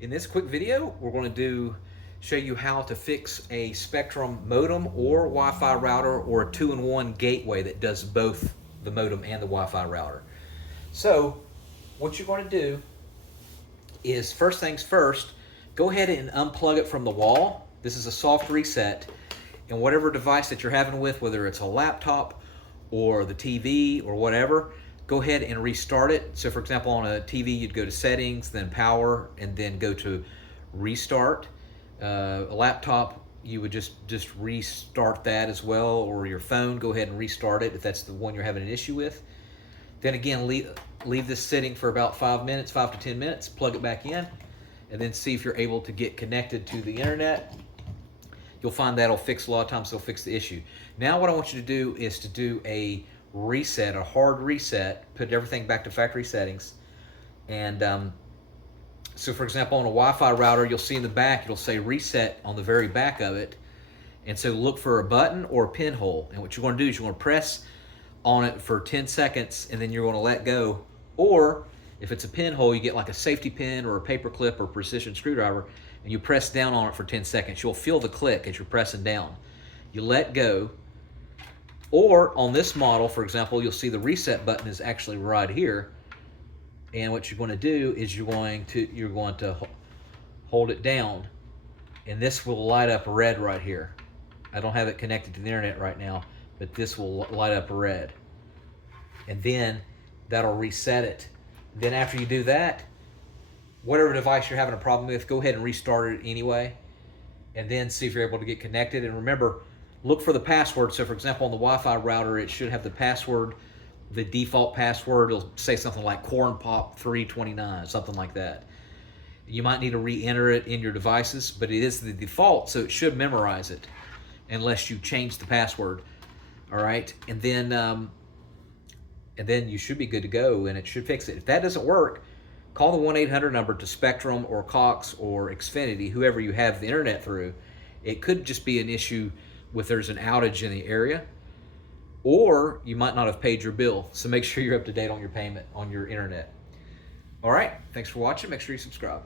In this quick video, we're going to show you how to fix a Spectrum modem or Wi-Fi router or a two-in-one gateway that does both the modem and the Wi-Fi router. So what you're going to do is, first things first, go ahead and unplug it from the wall. This is a soft reset, and whatever device that you're having with, whether it's a laptop or the TV or whatever, go ahead and restart it. So for example, on a TV, you'd go to settings, then power, and then go to restart. A laptop, you would just restart that as well, or your phone, go ahead and restart it if that's the one you're having an issue with. Then again, leave this sitting for about 5 minutes, 5 to 10 minutes, plug it back in, and then see if you're able to get connected to the internet. You'll find that'll fix, a lot of times it'll fix the issue. Now what I want you to do is to do a reset, a hard reset, put everything back to factory settings. And so for example, on a Wi-Fi router, you'll see in the back, it'll say reset on the very back of it. And so look for a button or a pinhole. And what you're going to do is you're going to press on it for 10 seconds and then you're going to let go. Or if it's a pinhole, you get like a safety pin or a paper clip or precision screwdriver, and you press down on it for 10 seconds. You'll feel the click as you're pressing down. You let go. Or on this model, for example, you'll see the reset button is actually right here. And what you're going to do is you're going to hold it down, and this will light up red right here. I don't have it connected to the internet right now, but this will light up red. And then that'll reset it. Then after you do that, whatever device you're having a problem with, go ahead and restart it anyway, and then see if you're able to get connected. And remember, look for the password. So for example, on the Wi-Fi router, it should have the password, the default password. It'll say something like cornpop329, something like that. You might need to re-enter it in your devices, but it is the default, so it should memorize it unless you change the password. All right, and then you should be good to go, and it should fix it. If that doesn't work, call the 1-800 number to Spectrum or Cox or Xfinity, whoever you have the internet through. It could just be an issue with there's an outage in the area, or you might not have paid your bill. So make sure you're up to date on your payment on your internet. All right, thanks for watching. Make sure you subscribe.